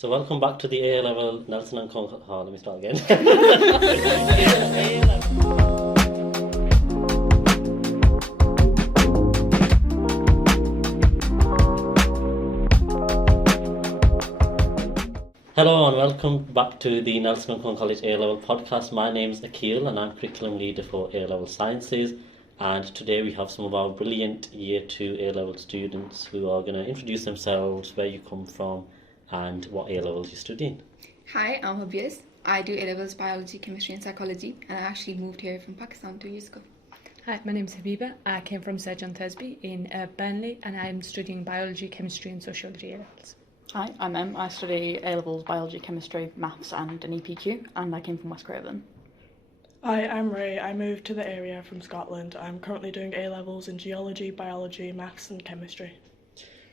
So welcome back to the A-level Nelson and Colne. Oh, let me start again. Hello and welcome back to the Nelson and Colne College A-level podcast. My name is Aqil and I'm curriculum leader for A-level sciences. And today we have some of our brilliant Year 2 A-level students who are going to introduce themselves, where you come from, and what A-levels you're studying. Hi, I'm Abyaz. I do A-levels biology, chemistry and psychology, and I actually moved here from Pakistan 2 years ago. Hi, my name's Habiba. I came from Sir John Thursby in Burnley, and I'm studying biology, chemistry and sociology A-levels. Hi, I'm Em. I study A-levels biology, chemistry, maths and an EPQ, and I came from West Craven. Hi, I'm Ray. I moved to the area from Scotland. I'm currently doing A-levels in geology, biology, maths and chemistry.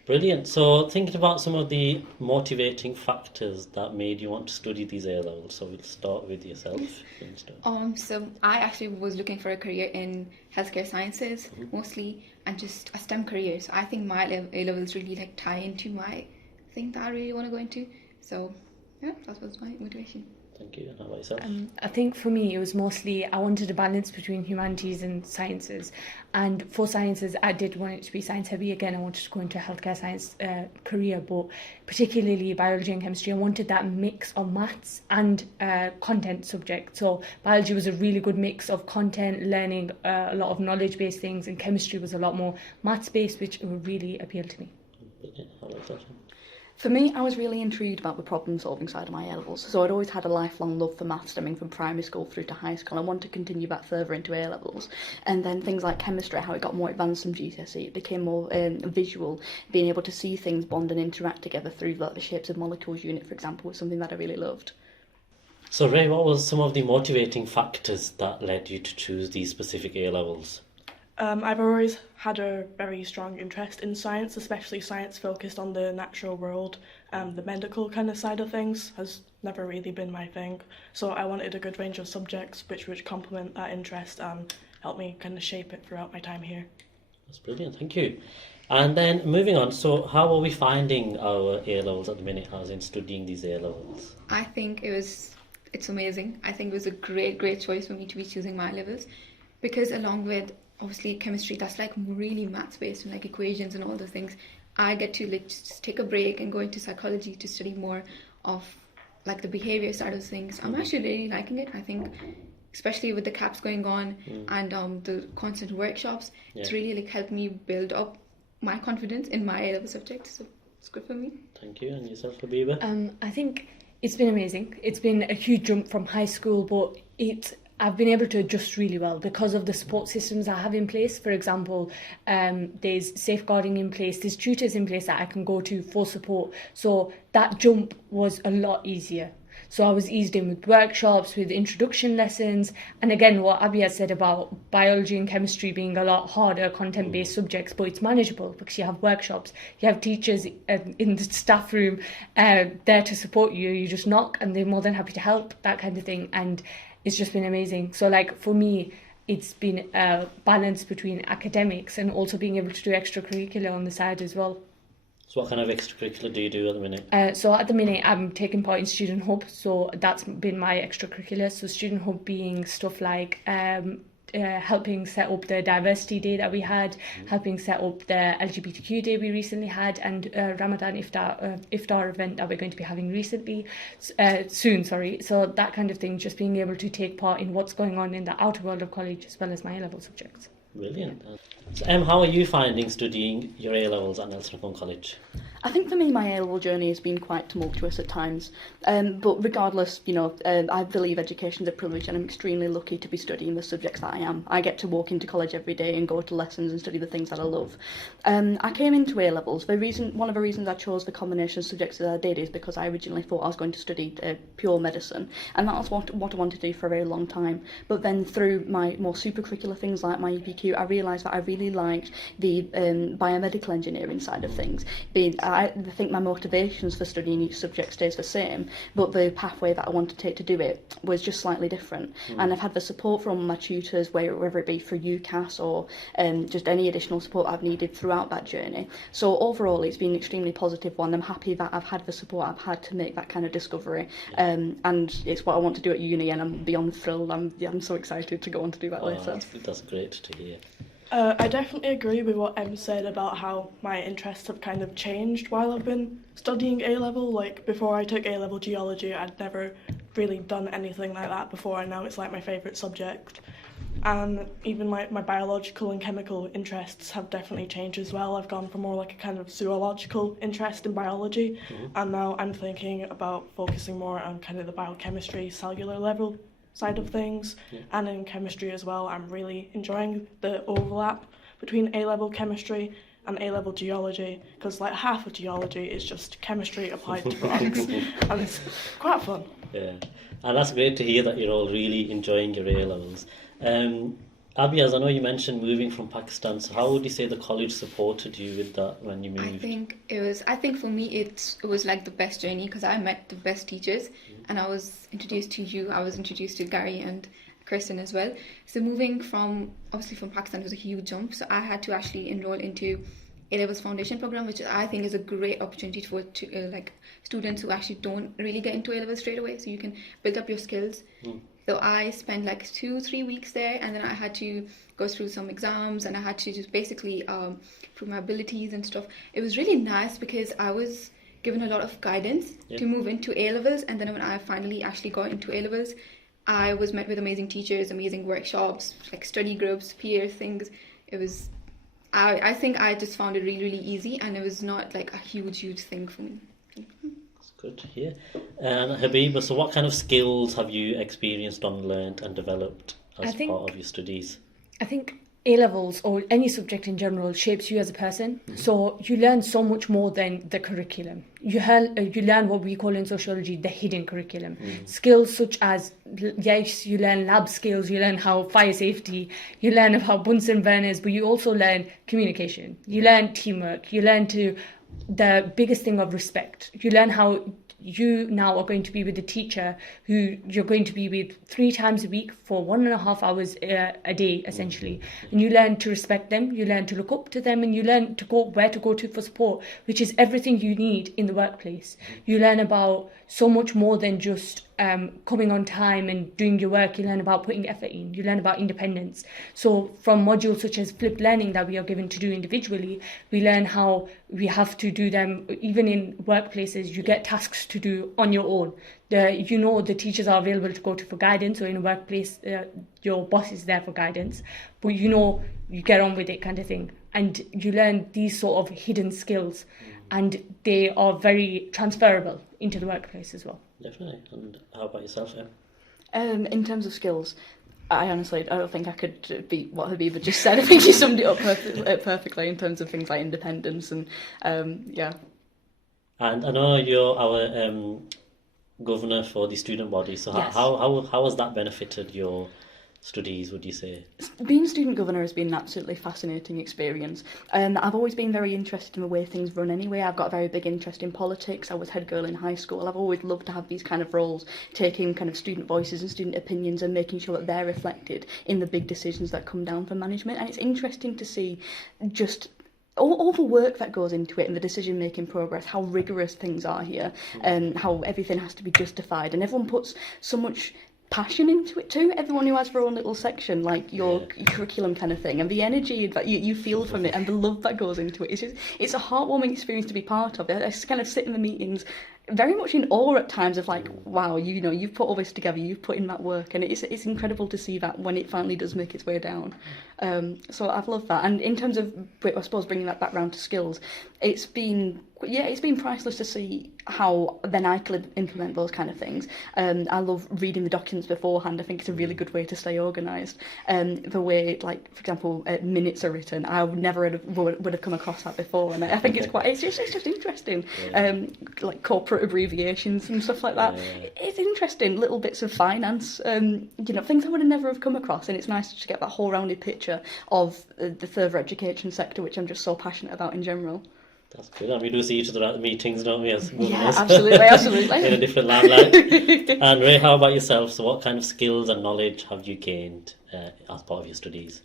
Brilliant. So thinking about some of the motivating factors that made you want to study these A-levels. So we'll start with yourself. So I actually was looking for a career in healthcare sciences mostly, and just a STEM career. So I think my A-levels really tie into my thing that I really want to go into. So yeah, that was my motivation. Thank you. And how about yourself? I think for me it was mostly I wanted a balance between humanities and sciences, and for sciences I did want it to be science heavy. Again, I wanted to go into a healthcare science career, but particularly biology and chemistry, I wanted that mix of maths and content subject. So biology was a really good mix of content, learning a lot of knowledge based things, and chemistry was a lot more maths based, which really appealed to me. Brilliant. How about yourself? For me, I was really intrigued about the problem-solving side of my A-levels, so I'd always had a lifelong love for maths stemming from primary school through to high school. I wanted to continue that further into A-levels. And then things like chemistry, how it got more advanced from GCSE, it became more visual, being able to see things bond and interact together through the shapes of molecules unit, for example, was something that I really loved. So Ray, what was some of the motivating factors that led you to choose these specific A-levels? I've always had a very strong interest in science, especially science focused on the natural world. The medical kind of side of things has never really been my thing. So I wanted a good range of subjects which would complement that interest and help me kind of shape it throughout my time here. That's brilliant, thank you. And then moving on, so how are we finding our A-levels at the minute as in studying these A-levels? I think it's amazing. I think it was a great choice for me to be choosing my levels, because along with obviously chemistry, that's really maths based and equations and all those things, I get to just take a break and go into psychology to study more of the behavior side of things. I'm actually really liking it. I think especially with the CAPs going on and the constant workshops, it's really helped me build up my confidence in my A-level subject, so it's good for me. Thank you. And yourself, Habiba? I think it's been amazing. It's been a huge jump from high school, but I've been able to adjust really well because of the support systems I have in place. For example, there's safeguarding in place, there's tutors in place that I can go to for support. So that jump was a lot easier. So I was eased in with workshops, with introduction lessons. And again, what Abyaz said about biology and chemistry being a lot harder content-based subjects, but it's manageable because you have workshops, you have teachers in the staff room there to support you. You just knock and they're more than happy to help, that kind of thing. And it's just been amazing. So for me, it's been a balance between academics and also being able to do extracurricular on the side as well. So what kind of extracurricular do you do at the minute? So at the minute, I'm taking part in Student Hub. So that's been my extracurricular. So Student Hub being stuff like helping set up the diversity day that we had, helping set up the LGBTQ day we recently had, and Ramadan iftar event that we're going to be having soon. So that kind of thing, just being able to take part in what's going on in the outer world of college as well as my A-level subjects. Brilliant. So Em, how are you finding studying your A-levels at Nelson and Colne College? I think for me, my A-level journey has been quite tumultuous at times. But regardless, I believe education is a privilege, and I'm extremely lucky to be studying the subjects that I am. I get to walk into college every day and go to lessons and study the things that I love. I came into A-levels. One of the reasons I chose the combination of subjects that I did is because I originally thought I was going to study pure medicine, and that was what I wanted to do for a very long time. But then through my more supercurricular things like my EPQ, I realised that I really liked the biomedical engineering side of things. I think my motivations for studying each subject stays the same, but the pathway that I want to take to do it was just slightly different. And I've had the support from my tutors, whether it be through UCAS or just any additional support I've needed throughout that journey. So overall, it's been an extremely positive one. I'm happy that I've had the support I've had to make that kind of discovery, and it's what I want to do at uni, and I'm beyond thrilled. I'm so excited to go on to do that later. That's great to hear. I definitely agree with what Em said about how my interests have kind of changed while I've been studying A-level. Like, before I took A-level geology, I'd never really done anything like that before, and now it's like my favourite subject. And even my biological and chemical interests have definitely changed as well. I've gone for more like a kind of zoological interest in biology, and now I'm thinking about focusing more on kind of the biochemistry, cellular level side of things, and in chemistry as well. I'm really enjoying the overlap between A-level chemistry and A-level geology, because like half of geology is just chemistry applied to rocks, and it's quite fun. Yeah, and that's great to hear that you're all really enjoying your A-levels. Abyaz, I know you mentioned moving from Pakistan, so how would you say the college supported you with that when you moved? I think for me it was like the best journey, because I met the best teachers, and I was introduced to you, I was introduced to Gary and Kirsten as well. So moving from Pakistan was a huge jump, so I had to actually enroll into A-levels foundation program, which I think is a great opportunity for like students who actually don't really get into A-levels straight away, so you can build up your skills. So I spent like 2-3 weeks there, and then I had to go through some exams, and I had to just basically prove my abilities and stuff. It was really nice because I was given a lot of guidance to move into A-levels, and then when I finally actually got into A-levels, I was met with amazing teachers, amazing workshops, like study groups, peer things. It was, I think I just found it really, really easy, and it was not like a huge thing for me. Good to hear. And Habiba, so what kind of skills have you experienced and learnt and developed as part of your studies? I think A-levels or any subject in general shapes you as a person. So you learn so much more than the curriculum. You learn what we call in sociology the hidden curriculum. Skills such as, yes, you learn lab skills, you learn how fire safety, you learn about Bunsen burners, but you also learn communication. You learn teamwork. You learn the biggest thing of respect. You learn how you now are going to be with a teacher who you're going to be with 3 times a week for 1.5 hours a day, essentially. And you learn to respect them, you learn to look up to them, and you learn to go where to go to for support, which is everything you need in the workplace. You learn about so much more than just coming on time and doing your work. You learn about putting effort in. You learn about independence. So from modules such as flipped learning that we are given to do individually, we learn how we have to do them even in workplaces. You get tasks to do on your own. The teachers are available to go to for guidance, or in a workplace your boss is there for guidance, but you get on with it, kind of thing. And you learn these sort of hidden skills, and they are very transferable into the workplace as well. Definitely. And how about yourself, Em? In terms of skills, I don't think I could beat what Habiba just said. I think she summed it up perfectly in terms of things like independence and yeah. And I know you're our governor for the student body, so Yes. how has that benefited your studies, would you say? Being student governor has been an absolutely fascinating experience. I've always been very interested in the way things run anyway. I've got a very big interest in politics. I was head girl in high school. I've always loved to have these kind of roles, taking kind of student voices and student opinions and making sure that they're reflected in the big decisions that come down from management. And it's interesting to see just all the work that goes into it and the decision-making progress, how rigorous things are here, and how everything has to be justified. And everyone puts so much passion into it too. Everyone who has their own little section, like your curriculum kind of thing, and the energy that you feel from it and the love that goes into it. It's a heartwarming experience to be part of. I just kind of sit in the meetings very much in awe at times of like, wow, you've put all this together, you've put in that work, and it's incredible to see that when it finally does make its way down. So I've loved that. And in terms of, I suppose, bringing that back round to skills, it's been priceless to see how then I could implement those kind of things. I love reading the documents beforehand. I think it's a really good way to stay organised. The way, like, for example, minutes are written, I would never would have come across that before, and I think it's just interesting. Like corporate abbreviations and stuff like that. It's interesting, little bits of finance, things I would have never have come across, and it's nice to just get that whole rounded picture of the further education sector, which I'm just so passionate about in general. That's good. And we do see each other at the meetings, don't we, as Yeah, governors? absolutely. In a different limelight. And Ray, how about yourself? So what kind of skills and knowledge have you gained as part of your studies?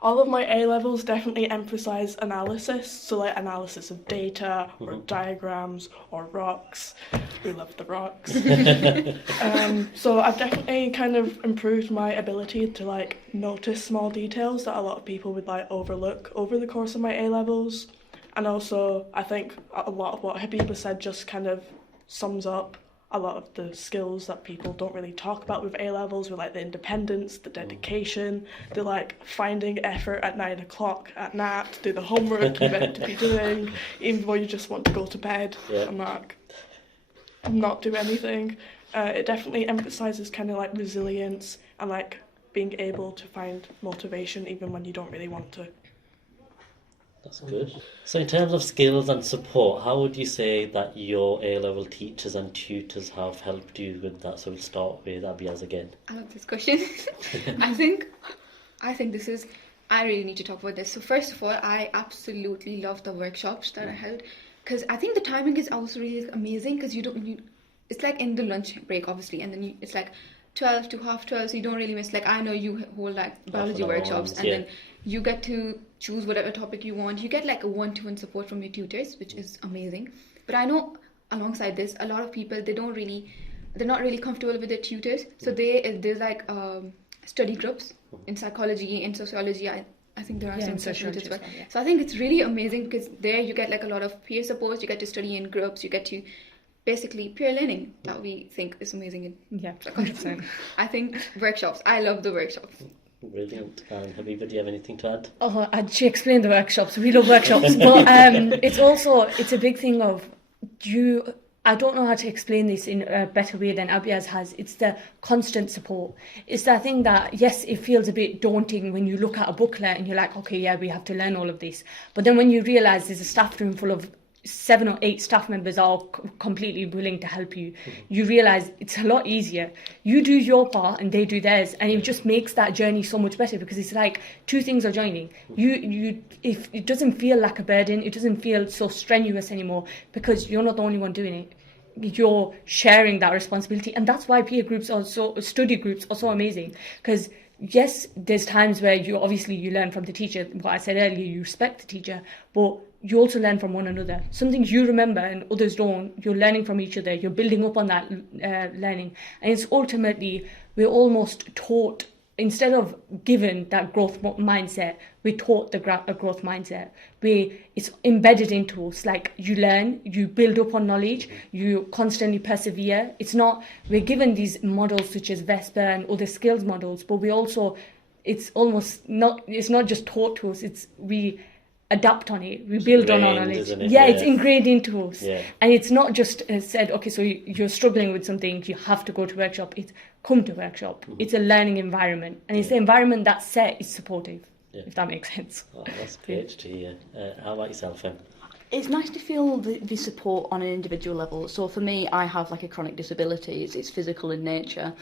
All of my A-levels definitely emphasise analysis, so like analysis of data or diagrams or rocks. We love the rocks. So I've definitely kind of improved my ability to like notice small details that a lot of people would like overlook over the course of my A-levels. And also I think a lot of what Habiba said just kind of sums up a lot of the skills that people don't really talk about with A-levels, with like the independence, the dedication, the like finding effort at 9 o'clock at night to do the homework you're meant to be doing, even though you just want to go to bed and like not do anything. It definitely emphasises kind of like resilience and like being able to find motivation even when you don't really want to. That's good. So in terms of skills and support, how would you say that your A-level teachers and tutors have helped you with that? So we'll start with Abyaz again. I love this question. I think this is, I really need to talk about this. So first of all, I absolutely love the workshops that I held, because I think the timing is also really amazing, because it's like in the lunch break obviously, and then it's like 12 to half 12, so you don't really miss, like I know you hold like biology workshops, and then you get to choose whatever topic you want. You get like a one-to-one support from your tutors, which is amazing. But I know alongside this, a lot of people, they're not really comfortable with their tutors. So there's like study groups in psychology, in sociology. I think there are some sociology as well. Yeah. So I think it's really amazing, because there you get like a lot of peer support. You get to study in groups. You get to basically peer learning that we think is amazing. Yeah, 100%. I think workshops. I love the workshops. Brilliant. And Habiba, do you have anything to add? Oh, she explained the workshops. We love workshops. But it's a big thing of I don't know how to explain this in a better way than Abyaz has. It's the constant support. It's that thing that, yes, it feels a bit daunting when you look at a booklet and you're like, okay, yeah, we have to learn all of this. But then when you realise there's a staff room full of 7 or 8 staff members are completely willing to help you, you realise it's a lot easier. You do your part and they do theirs, and it just makes that journey so much better, because it's like two things are joining. If it doesn't feel like a burden, it doesn't feel so strenuous anymore, because you're not the only one doing it. You're sharing that responsibility, and that's why study groups are so amazing, because yes, there's times where you learn from the teacher. What I said earlier, you respect the teacher, but you also learn from one another. Some things you remember and others don't. You're learning from each other. You're building up on that learning. And it's ultimately, we're almost taught, instead of given that growth mindset, we're taught the growth mindset. It's embedded into us. Like, you learn, you build up on knowledge, you constantly persevere. It's not, we're given these models such as Vesper and other skills models, but it's not just taught to us, we adapt on it, we build on our knowledge. Yeah, it's ingrained into us. Yeah. And it's not just said, okay, so you're struggling with something, you have to go to workshop. It's come to workshop. It's a learning environment, and it's the environment that's set is supportive, if that makes sense. Oh, that's great to hear. How about yourself, Em? It's nice to feel the support on an individual level. So for me, I have like a chronic disability. It's physical in nature.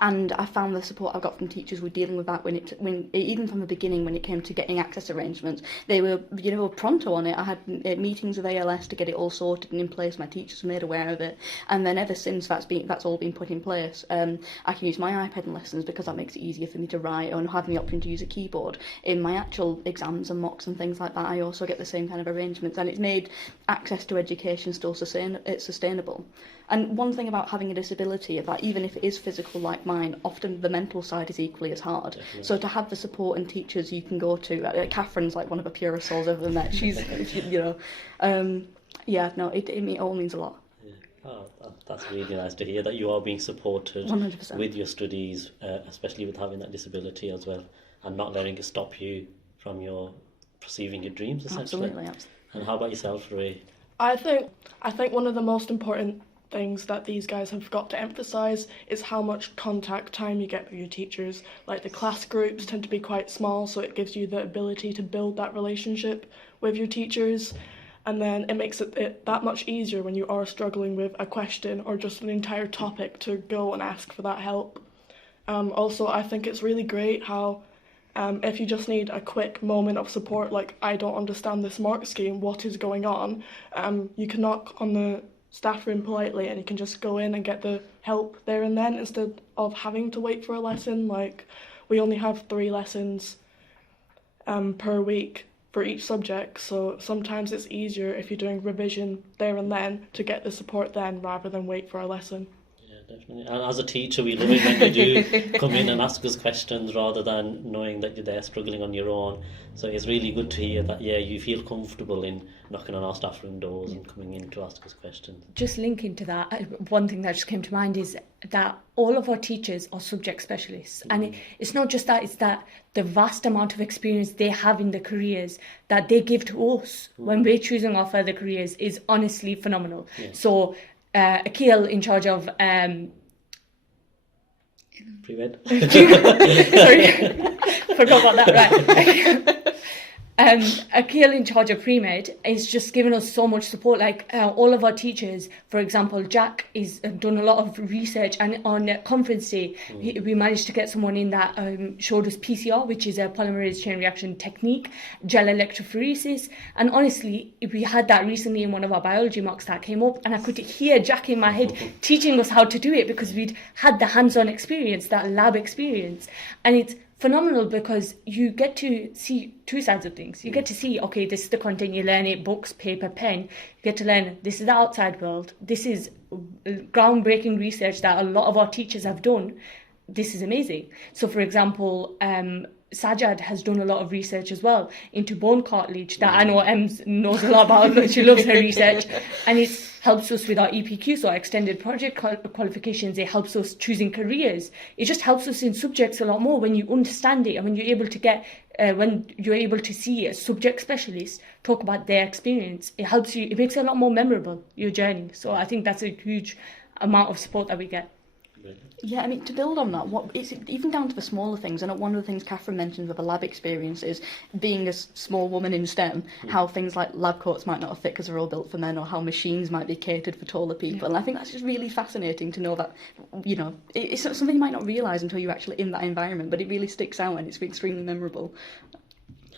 And I found the support I got from teachers were dealing with that when even from the beginning, when it came to getting access arrangements, they were pronto on it. I had meetings with ALS to get it all sorted and in place. My teachers were made aware of it, and then ever since that's all been put in place. I can use my iPad in lessons because that makes it easier for me to write, and having the option to use a keyboard in my actual exams and mocks and things like that. I also get the same kind of arrangements, and it's made access to education still sustainable. And one thing about having a disability is that even if it is physical like mine, often the mental side is equally as hard. Definitely. So to have the support and teachers you can go to, Catherine's like one of the purest souls I've ever met. She's, it all means a lot. Yeah. Oh, that's really nice to hear that you are being supported 100%. With your studies, especially with having that disability as well, and not letting it stop you from perceiving your dreams, essentially. Absolutely. And how about yourself, Ray? I think one of the most important things that these guys have got to emphasise is how much contact time you get with your teachers. Like, the class groups tend to be quite small, so it gives you the ability to build that relationship with your teachers, and then it makes it that much easier when you are struggling with a question or just an entire topic to go and ask for that help. Also, I think it's really great how If you just need a quick moment of support, like I don't understand this mark scheme, what is going on, you can knock on the staff room politely and you can just go in and get the help there and then instead of having to wait for a lesson. Like we only have 3 lessons per week for each subject, so sometimes it's easier if you're doing revision there and then to get the support then rather than wait for a lesson. Definitely. And as a teacher, we love it when you do come in and ask us questions rather than knowing that you're there struggling on your own. So it's really good to hear that, you feel comfortable in knocking on our staff room doors and coming in to ask us questions. Just linking to that, one thing that just came to mind is that all of our teachers are subject specialists. And it's not just that, it's that the vast amount of experience they have in their careers that they give to us when we're choosing our further careers is honestly phenomenal. Yeah. So Aqil in charge of pre-med. Sorry, forgot about that. Right. Aqil in charge of pre-med is just giving us so much support. Like all of our teachers, for example, Jack is done a lot of research, and on conference day we managed to get someone in that showed us PCR, which is a polymerase chain reaction technique, gel electrophoresis. And honestly, we had that recently in one of our biology mocks that came up, and I could hear Jack in my head teaching us how to do it because we'd had the hands-on experience, that lab experience. And it's phenomenal because you get to see 2 sides of things. You get to see, okay, this is the content you learn it, books, paper, pen. You get to learn this is the outside world. This is groundbreaking research that a lot of our teachers have done. This is amazing. So, for example, Sajad has done a lot of research as well into bone cartilage that I know Ems knows a lot about. She loves her research, and it helps us with our EPQ, so our extended project qualifications. It helps us choosing careers. It just helps us in subjects a lot more when you understand it and when you're able to get when you're able to see a subject specialist talk about their experience. It helps you. It makes it a lot more memorable, your journey. So I think that's a huge amount of support that we get. Yeah, I mean, to build on that, it's even down to the smaller things. And one of the things Catherine mentioned with the lab experience is being a small woman in STEM, how things like lab coats might not have fit because they're all built for men, or how machines might be catered for taller people. And I think that's just really fascinating to know that, it's something you might not realise until you're actually in that environment, but it really sticks out and it's extremely memorable.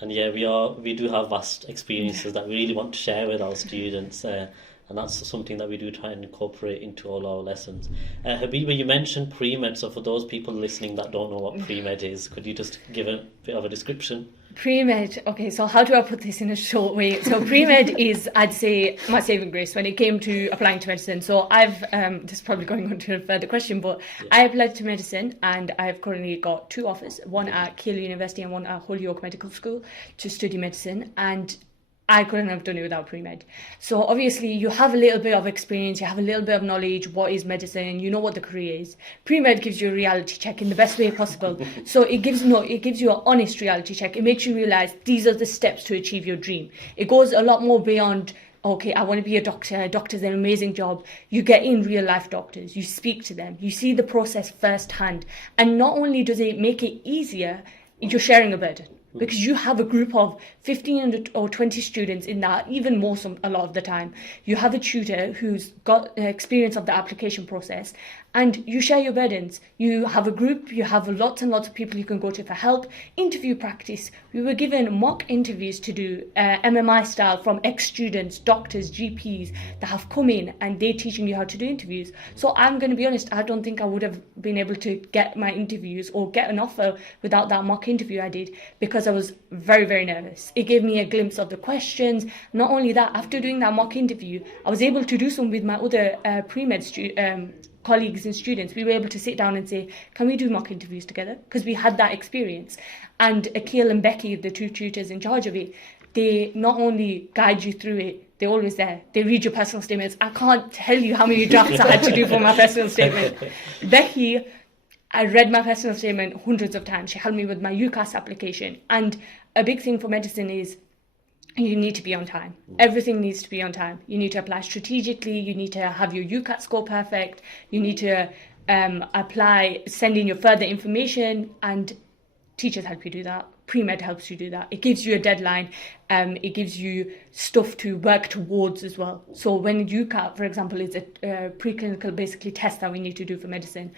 And we do have vast experiences that we really want to share with our students. And that's something that we do try and incorporate into all our lessons. Habiba, you mentioned pre-med, so for those people listening that don't know what pre-med is, could you just give a bit of a description? Pre-med, okay, so how do I put this in a short way? So pre-med is, I'd say, my saving grace when it came to applying to medicine. So I've, this is probably going on to a further question, but I applied to medicine and I've currently got 2 offers, one at Aqil University and one at Holyoke Medical School to study medicine, and I couldn't have done it without pre-med. So obviously you have a little bit of experience, you have a little bit of knowledge, what is medicine, you know what the career is. Pre-med gives you a reality check in the best way possible. So it gives you an honest reality check. It makes you realise these are the steps to achieve your dream. It goes a lot more beyond, okay, I want to be a doctor, a doctor's an amazing job. You get in real life doctors, you speak to them, you see the process firsthand. And not only does it make it easier, you're sharing a burden. Because you have a group of 15 or 20 students in that, even more a lot of the time. You have a tutor who's got experience of the application process, and you share your burdens. You have a group, you have lots and lots of people you can go to for help. Interview practice. We were given mock interviews to do, MMI style, from ex-students, doctors, GPs that have come in and they're teaching you how to do interviews. So I'm going to be honest, I don't think I would have been able to get my interviews or get an offer without that mock interview I did, because I was very, very nervous. It gave me a glimpse of the questions. Not only that, after doing that mock interview, I was able to do some with my other pre-med colleagues and students. We were able to sit down and say, can we do mock interviews together? Because we had that experience. And Aqil and Becky, the 2 tutors in charge of it, they not only guide you through it, they're always there. They read your personal statements. I can't tell you how many drafts I had to do for my personal statement. Becky, I read my personal statement hundreds of times. She helped me with my UCAS application. And a big thing for medicine is you need to be on time. Everything needs to be on time. You need to apply strategically. You need to have your UCAT score perfect. You need to send in your further information, and teachers help you do that. Pre-med helps you do that. It gives you a deadline. it gives you stuff to work towards as well. So when UCAT, for example, is a preclinical basically test that we need to do for medicine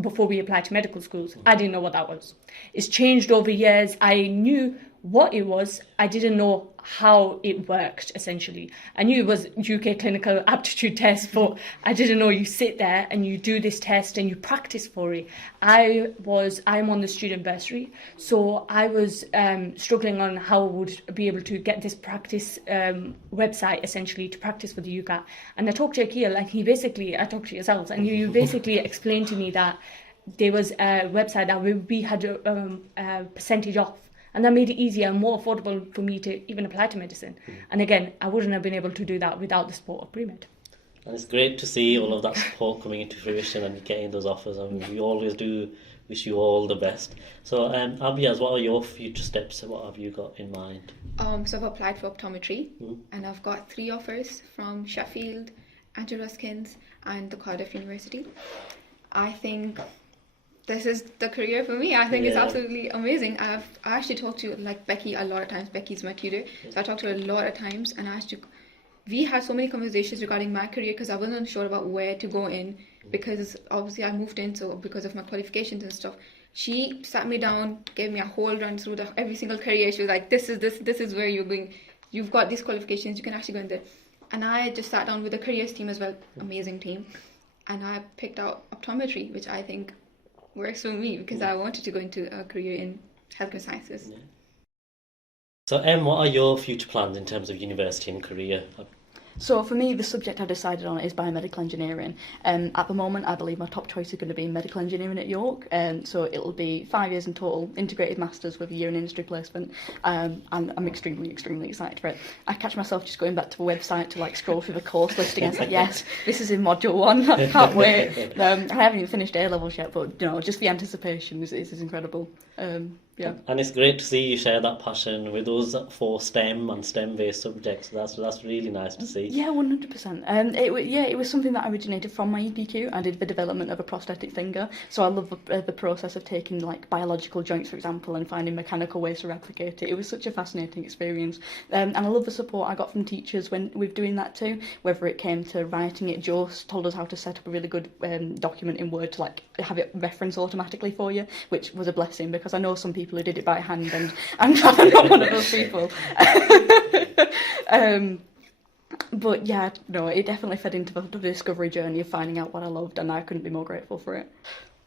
before we apply to medical schools, I didn't know what that was. It's changed over years. I knew what it was. I didn't know how it worked, essentially. I knew it was UK clinical aptitude test, but I didn't know you sit there and you do this test and you practice for it. I'm on the student bursary, so I was struggling on how I would be able to get this practice website, essentially, to practice for the UCAT. And I talked to Aqil, and I talked to yourselves, and you basically explained to me that there was a website that we had a percentage off. And that made it easier and more affordable for me to even apply to medicine. And again, I wouldn't have been able to do that without the support of pre-med. And it's great to see all of that support coming into fruition and getting those offers. I mean, we always do wish you all the best. So, Abyaz, what are your future steps? What have you got in mind? So I've applied for optometry, and I've got 3 offers from Sheffield, Andrew Ruskin's, and the Cardiff University. I think this is the career for me. I think it's absolutely amazing. I actually talked to Becky a lot of times. Becky's my tutor, so I talked to her a lot of times, and we had so many conversations regarding my career because I wasn't sure about where to go in, because obviously I moved in, so because of my qualifications and stuff. She sat me down, gave me a whole run through every single career. She was like, this is where you're going. You've got these qualifications, you can actually go in there. And I just sat down with the careers team as well, amazing team, and I picked out optometry, which I think works for me because I wanted to go into a career in healthcare sciences. So, what are your future plans in terms of university and career? So for me, the subject I decided on is biomedical engineering. At the moment, I believe my top choice is going to be medical engineering at York. So it'll be 5 years in total, integrated masters with a year in industry placement. And I'm extremely, extremely excited for it. I catch myself just going back to the website to scroll through the course listing and say, yes, this is in module 1. I can't wait. I haven't even finished A levels yet, but just the anticipation is incredible. Yeah. And it's great to see you share that passion with us for STEM and STEM-based subjects. That's really nice to see. Yeah, 100%. It was something that originated from my EPQ. I did the development of a prosthetic finger, so I love the process of taking biological joints, for example, and finding mechanical ways to replicate it. It was such a fascinating experience, and I love the support I got from teachers when we're doing that too. Whether it came to writing it, Joe told us how to set up a really good document in Word to have it reference automatically for you, which was a blessing because I know some people who did it by hand, and I'm probably not one of those people. But yeah, no, it definitely fed into the discovery journey of finding out what I loved, and I couldn't be more grateful for it.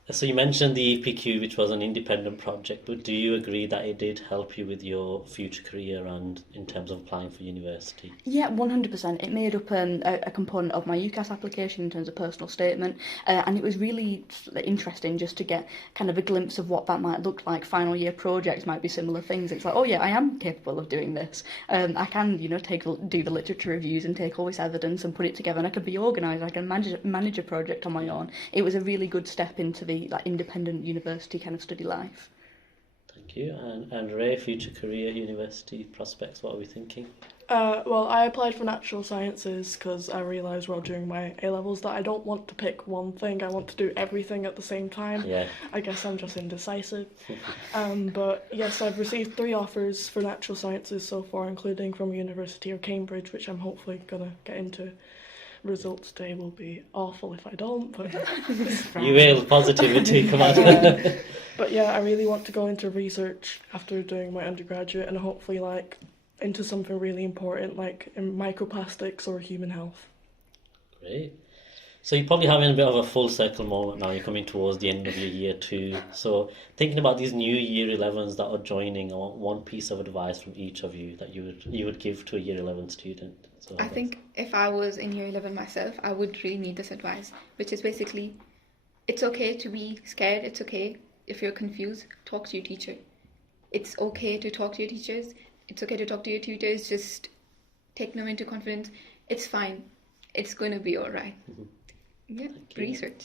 So you mentioned the EPQ, which was an independent project, but do you agree that it did help you with your future career and in terms of applying for university? Yeah, 100%. It made up a component of my UCAS application in terms of personal statement, and it was really interesting just to get kind of a glimpse of what that might look like. Final year projects might be similar things. It's like, oh yeah, I am capable of doing this. I can, do the literature reviews and take all this evidence and put it together, and I can be organised. I can manage a project on my own. It was a really good step into the independent university kind of study life. Thank you. And Ray, future career, university prospects, what are we thinking? Well, I applied for natural sciences because I realised during my A-levels that I don't want to pick one thing. I want to do everything at the same time. Yeah. I guess I'm just indecisive. But yes, I've received 3 offers for natural sciences so far, including from University of Cambridge, which I'm hopefully going to get into. Results day will be awful if I don't, but you will. Positivity, come on. But yeah, I really want to go into research after doing my undergraduate, and hopefully into something really important like in microplastics or human health. Great. So you're probably having a bit of a full circle moment now. You're coming towards the end of your year 2. So thinking about these new year 11s that are joining, I want one piece of advice from each of you that you would give to a year 11 student. So I think if I was in year 11 myself, I would really need this advice, which is basically, it's okay to be scared. It's okay if you're confused. Talk to your teacher. It's okay to talk to your teachers. It's okay to talk to your tutors. Just take them into confidence. It's fine. It's going to be all right. Mm-hmm. Yeah, research.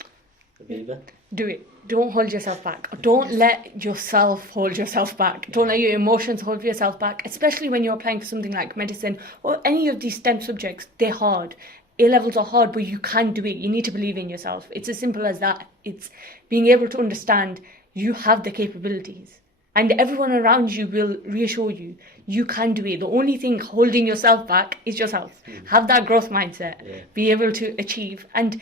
Habiba? Do it. Don't hold yourself back. Don't let yourself hold yourself back. Don't let your emotions hold yourself back, especially when you're applying for something like medicine or any of these STEM subjects. They're hard. A-levels are hard, but you can do it. You need to believe in yourself. It's as simple as that. It's being able to understand you have the capabilities And everyone around you will reassure you, you can do it. The only thing holding yourself back is yourself. Have that growth mindset, be able to achieve. And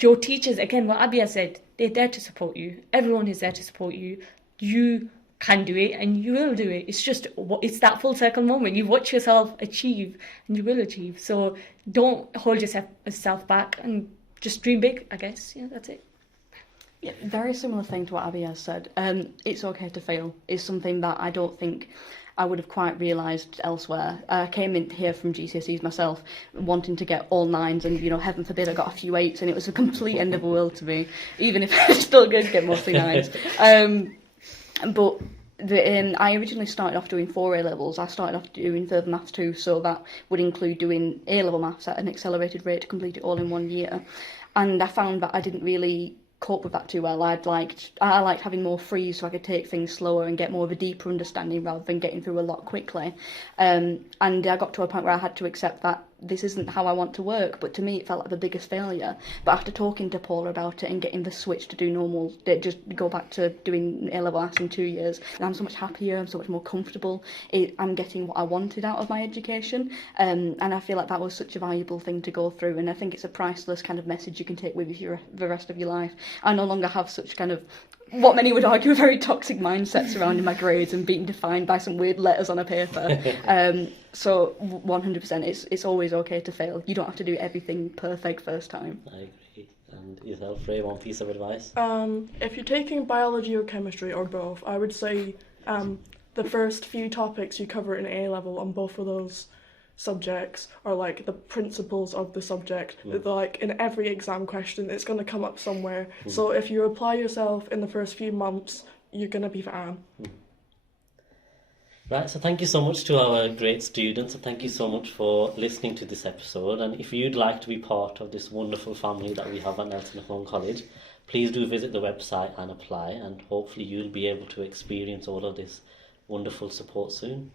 your teachers, again, what Abyaz said, they're there to support you. Everyone is there to support you. You can do it and you will do it. It's that full circle moment. You watch yourself achieve and you will achieve. So don't hold yourself back and just dream big, I guess. Yeah, that's it. Yeah, very similar thing to what Abby has said. It's okay to fail is something that I don't think I would have quite realised elsewhere. I came in here from GCSEs myself, wanting to get all 9s, and heaven forbid I got a few 8s, and it was a complete end of the world to me, even if I still did get mostly 9s. But I originally started off doing 4 A-levels. I started off doing further maths too, so that would include doing A-level maths at an accelerated rate to complete it all in 1 year. And I found that I didn't really cope with that too well. I liked having more freeze so I could take things slower and get more of a deeper understanding rather than getting through a lot quickly. And I got to a point where I had to accept that this isn't how I want to work, but to me it felt like the biggest failure. But after talking to Paula about it and getting the switch to do normal, just go back to doing A-level maths in 2 years, I'm so much happier, I'm so much more comfortable. I'm getting what I wanted out of my education, and I feel like that was such a valuable thing to go through, and I think it's a priceless kind of message you can take with you the rest of your life. I no longer have such kind of, what many would argue, a very toxic mindset surrounding my grades and being defined by some weird letters on a paper. So 100%, it's always okay to fail. You don't have to do everything perfect first time. I agree. And yourself, Ray, one piece of advice? If you're taking biology or chemistry or both, I would say the first few topics you cover in A-level on both of those subjects are like the principles of the subject. Like in every exam question, it's going to come up somewhere. So if you apply yourself in the first few months, you're going to be fine. Right, so thank you so much to our great students, and thank you so much for listening to this episode. And if you'd like to be part of this wonderful family that we have at Nelson and Colne College, please do visit the website and apply, and hopefully you'll be able to experience all of this wonderful support soon.